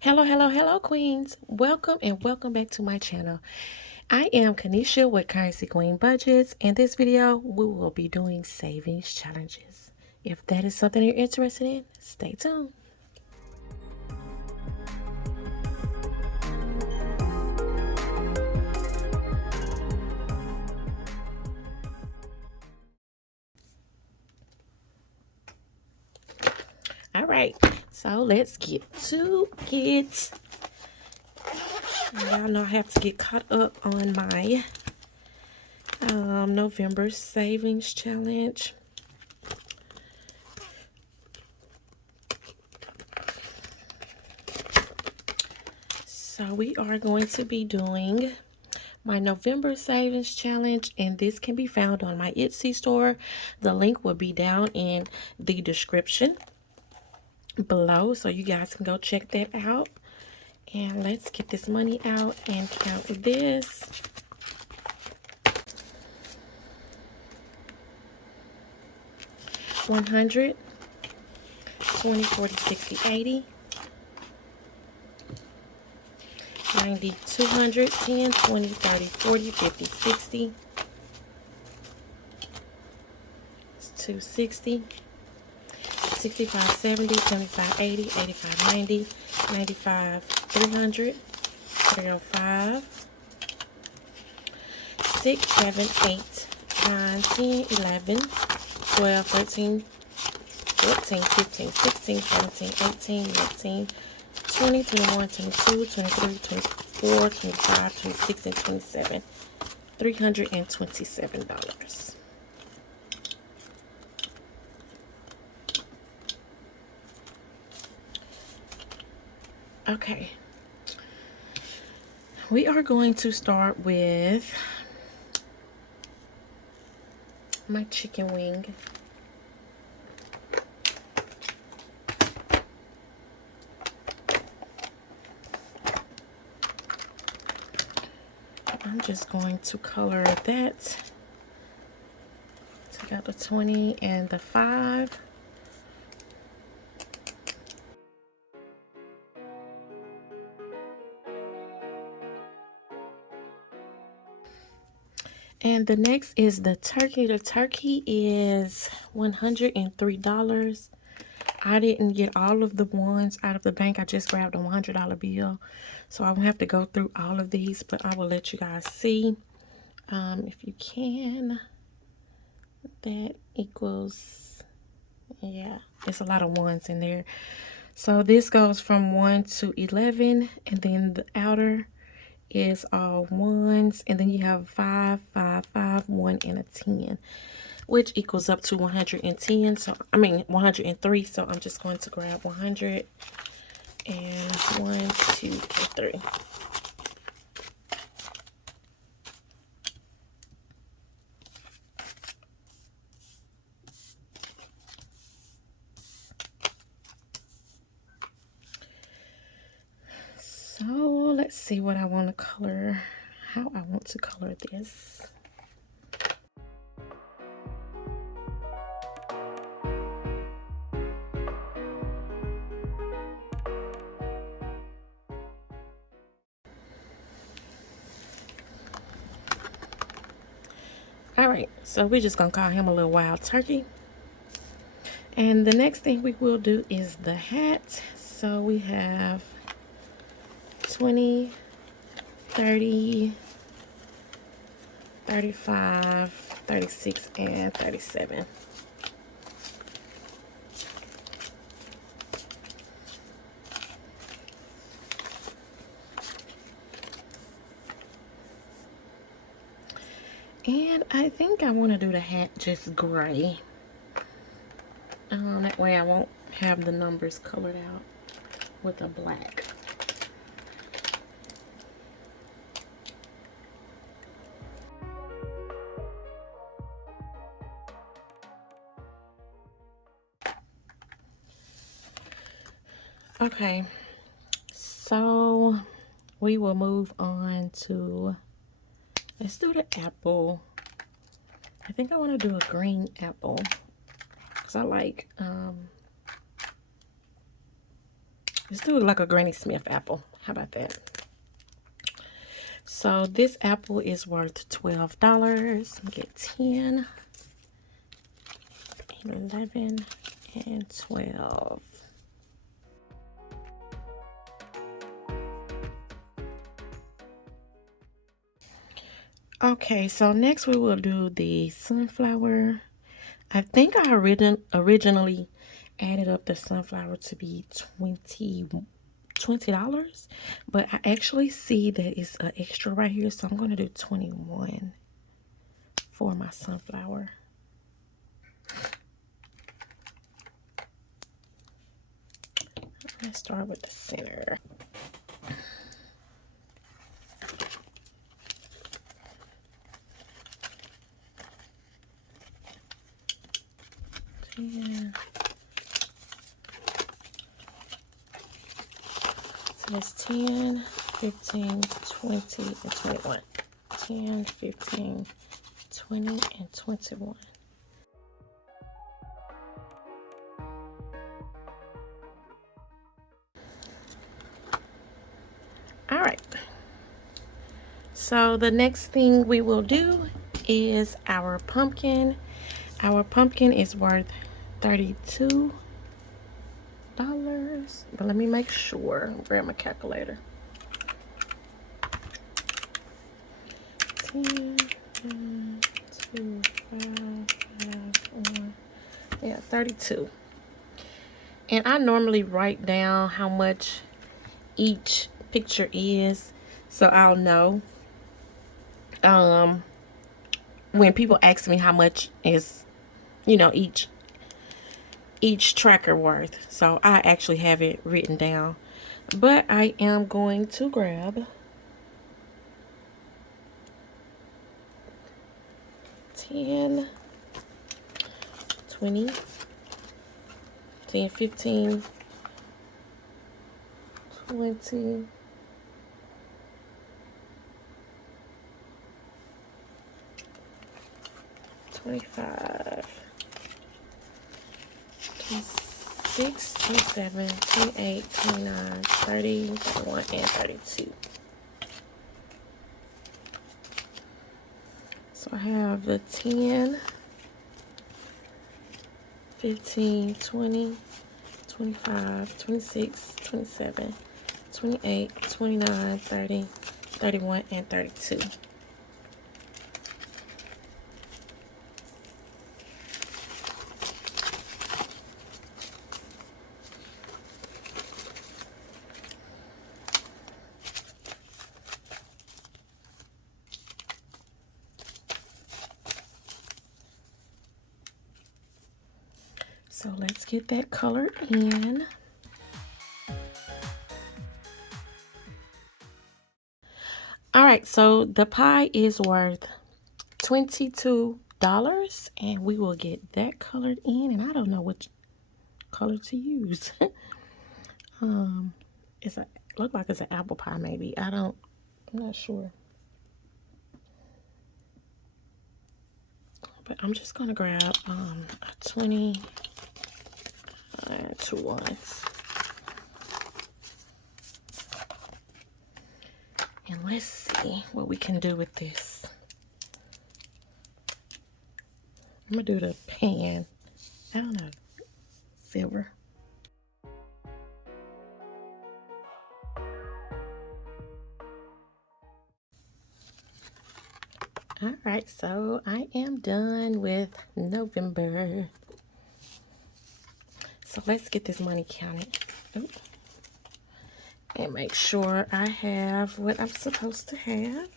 Hello, queens. Welcome and welcome back to my channel. I am Kanisha with Kurrency Kween Budgets. In this video, we will be doing savings challenges. If that is something you're interested in, stay tuned. All right, so let's get to it. Y'all know I have to get caught up on my November savings challenge. So we are going to be doing my November savings challenge, and this can be found on my Etsy store. The link will be down in the description below, so you guys can go check that out. And let's get this money out and count this. $100, $20, $40, $60, $80, $90, $200, $10, $20, $30, $40, $50, $60, $260, $65, $70, $75, $80, $85, $90, $95, $300, $305, $6, $7, $8, $9, $10, $11, $12, $13, $14, $15, $16, $17, $18, $19, $20, $21, $22, $23, $24, $25, $26, and $27. $327. Okay. We are going to start with my chicken wing. I'm just going to color that. Take out the 20 and the 5. And the next is the turkey. The turkey is $103. I didn't get all of the ones out of the bank. I just grabbed a $100 bill. So I won't have to go through all of these, but I will let you guys see. If you can, that equals, yeah, it's a lot of ones in there. So this goes from 1 to 11, and then the outer is all ones, and then you have 5, 5, 5, 1, and a 10, which equals up to 110. So I mean 103. So I'm just going to grab 100 and 1, 2, and 3. So let's see what I want to color, how I want to color this. All right, so we're just gonna call him a little wild turkey. And the next thing we will do is the hat. So we have 20, 30, 35, 36, and 37. And I think I want to do the hat just gray. That way I won't have the numbers colored out with a black. Okay, so we will move on to, let's do the apple. I think I want to do a green apple because I like Let's do like a Granny Smith apple. How about that? So this apple is worth $12. Get 10, 11, and 12. Okay, so next we will do the sunflower. I think I originally added up the sunflower to be $20, but I actually see that it's an extra right here, so I'm going to do 21 for my sunflower. Let's start with the center. Yeah. So it's 10, 15, 20, and 21. 10, 15, 20, and 21. All right. So the next thing we will do is our pumpkin. Our pumpkin is worth $32. But let me make sure. Grab my calculator. 10, 2, 5, 4. Yeah, 32. And I normally write down how much each picture is, so I'll know. When people ask me how much is, each tracker worth, so I actually have it written down. But I am going to grab 10, 20, 10, 15, 20, 25, 26, 27, 28, 29, 30, 31, and 32. So I have the 10, 15, 20, 25, 26, 27, 28, 29, 30, 31, and 32. So let's get that colored in. All right, so the pie is worth $22, and we will get that colored in, and I don't know which color to use. It's a look like it's an apple pie, maybe. I'm not sure. But I'm just gonna grab a 20 and 2 ones. And let's see what we can do with this. I'm gonna do the pan. I don't know, silver. All right, so I am done with November. So let's get this money counted. Ooh. And make sure I have what I'm supposed to have.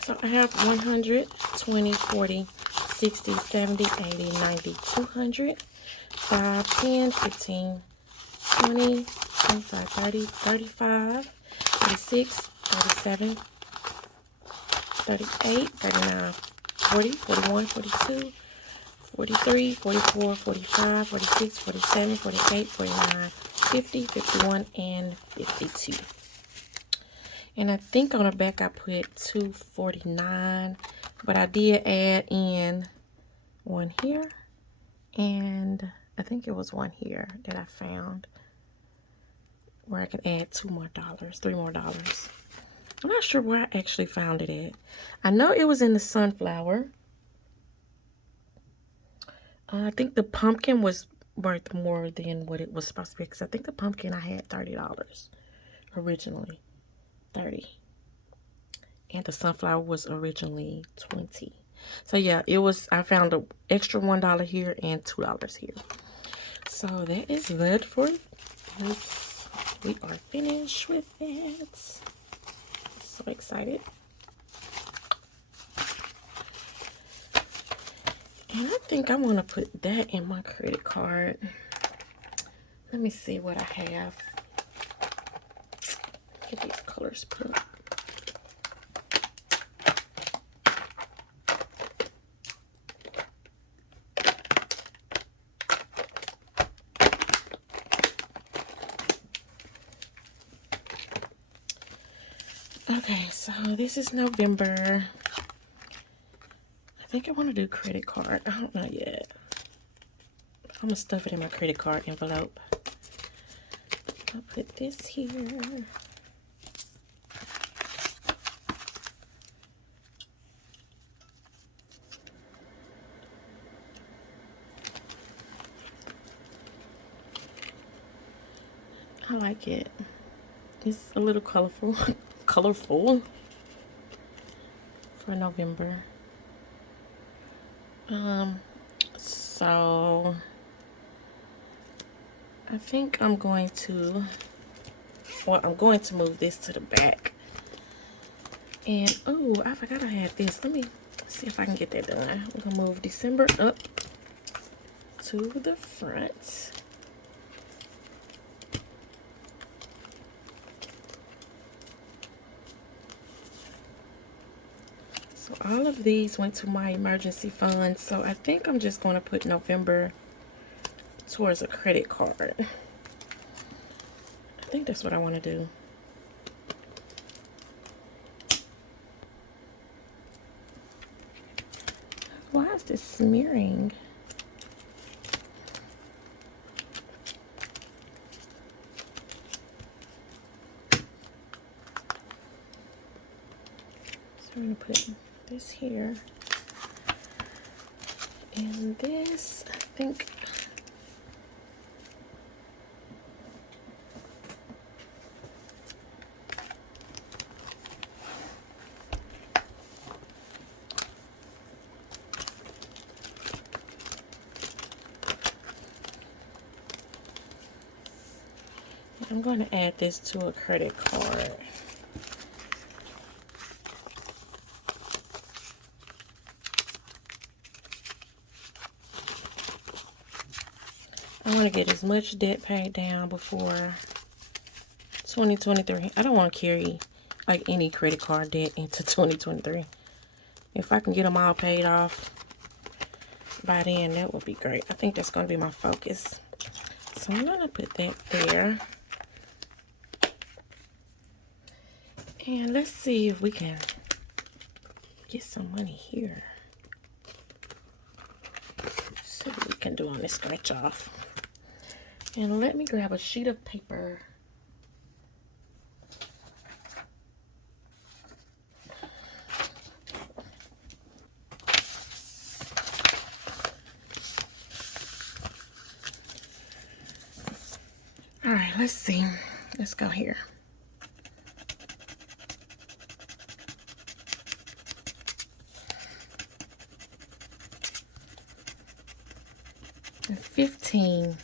So I have 100, 20, 40, 60, 70, 80, 90, 200, 5, 10, 15, 20, 25, 30, 35, 36, 37, 38, 39, 40, 41, 42, 43, 44, 45, 46, 47, 48, 49, 50, 51, and 52. And I think on the back I put 249, but I did add in one here and I think it was one here that I found where I can add $2 more, $3 more. I'm not sure where I actually found it at. I know it was in the sunflower. I think the pumpkin was worth more than what it was supposed to be, because I think the pumpkin I had $30 originally. 30. And the sunflower was originally 20. So yeah, it was, I found an extra $1 here and $2 here. So that is that for this. We are finished with it. So excited. And I think I want to put that in my credit card. Let me see what I have. Get these colors put. Okay, so this is November. I think I want to do credit card. I don't know yet. I'm gonna stuff it in my credit card envelope. I'll put this here. I like it. It's a little colorful. Colorful for November. So I think I'm going to, well, I'm going to move this to the back. And oh, I forgot I had this. Let me see if I can get that done. I'm gonna move December up to the front. So all of these went to my emergency fund. So I think I'm just going to put November towards a credit card. I think that's what I want to do. Why is this smearing? So I'm going to put this here. And this, I think, I'm going to add this to a credit card. I want to get as much debt paid down before 2023. I don't want to carry like any credit card debt into 2023. If I can get them all paid off by then, that would be great. I think that's going to be my focus. So I'm going to put that there. And let's see if we can get some money here. See what we can do on this scratch off. And let me grab a sheet of paper. All right, let's see. Let's go here. And 15.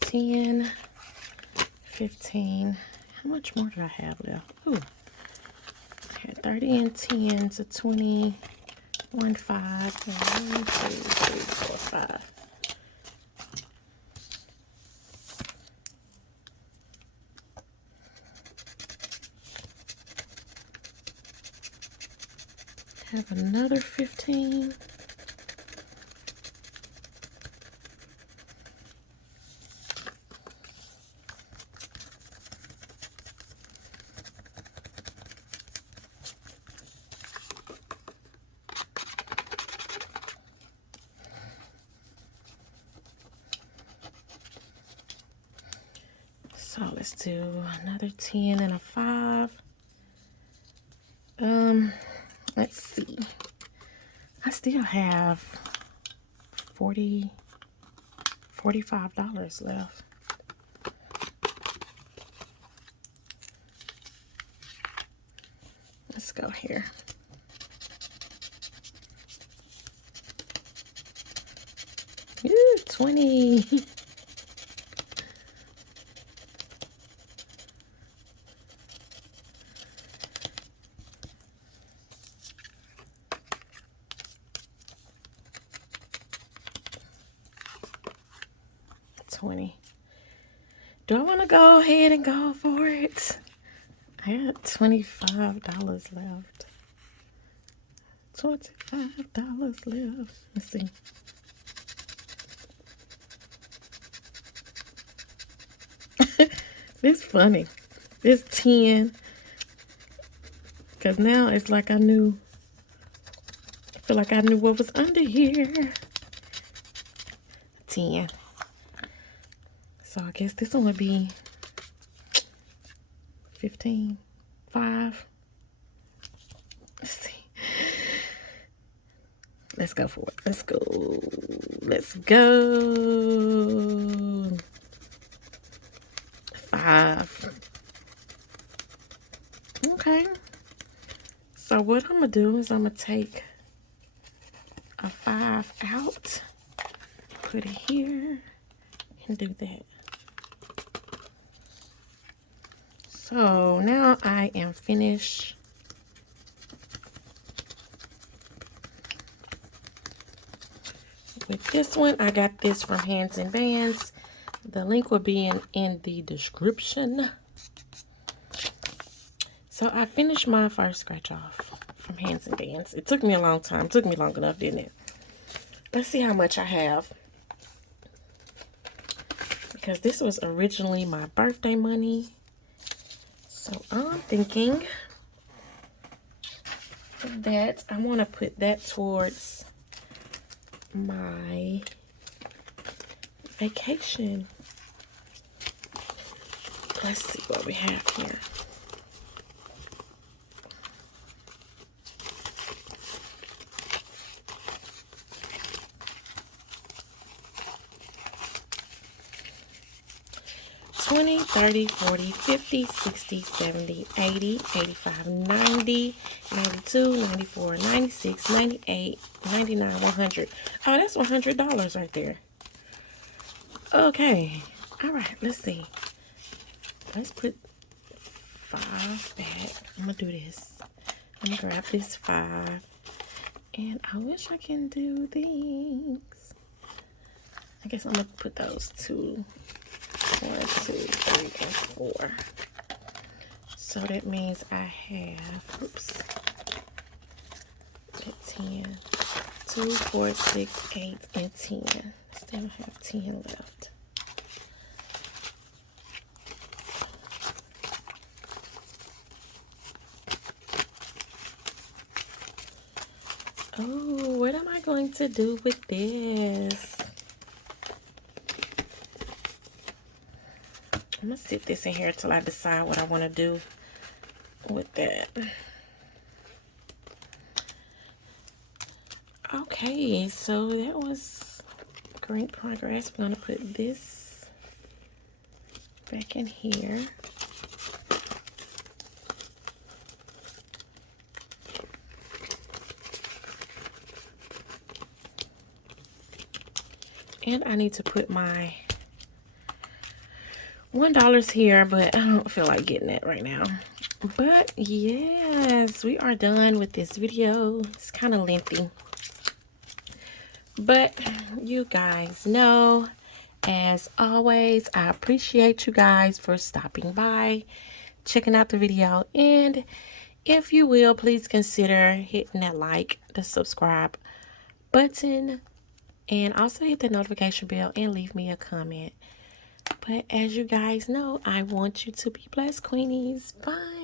10, 15. How much more do I have left? Ooh. Okay, 30 and 10 to 20. 1, 5. 1, 2, 3, 4, 5. Have another 15. So let's do another 10 and a 5. Let's see. I still have $45 left. Let's go here. Ooh, 20. Do I want to go ahead and go for it? I got $25 left. $25 left. Let's see. It's funny. It's 10. Because now it's like I feel like I knew what was under here. 10. So I guess this one would be 15. 5. Let's see. Let's go for it. Let's go. Let's go. 5. Okay. So what I'm going to do is I'm going to take a 5 out, put it here, and do that. So now I am finished with this one. I got this from Hands and Bands. The link will be in the description. So I finished my first scratch off from Hands and Bands. It took me a long time. It took me long enough, didn't it? Let's see how much I have. Because this was originally my birthday money. So I'm thinking that I want to put that towards my vacation. Let's see what we have here. $20, $30, $40, $50, $60, $70, $80, $85, $90, $92, $94, $96, $98, $99, $100. Oh, that's $100 right there. Okay. All right. Let's see. Let's put 5 back. I'm going to do this. I'm going to grab this 5. And I wish I can do these. I guess I'm going to put those 2. 1, 2, 3, and 4. So that means I have, oops, 10, 2, 4, 6, 8, and 10. Still have 10 left. Oh, what am I going to do with this? I'm going to sit this in here until I decide what I want to do with that. Okay, so that was great progress. We're going to put this back in here. And I need to put my $1 here, but I don't feel like getting it right now. But yes, we are done with this video. It's kind of lengthy, but you guys know, as always, I appreciate you guys for stopping by, checking out the video, and if you will, please consider hitting that like, the subscribe button, and also hit the notification bell and leave me a comment. But as you guys know, I want you to be blessed, Queenies. Bye.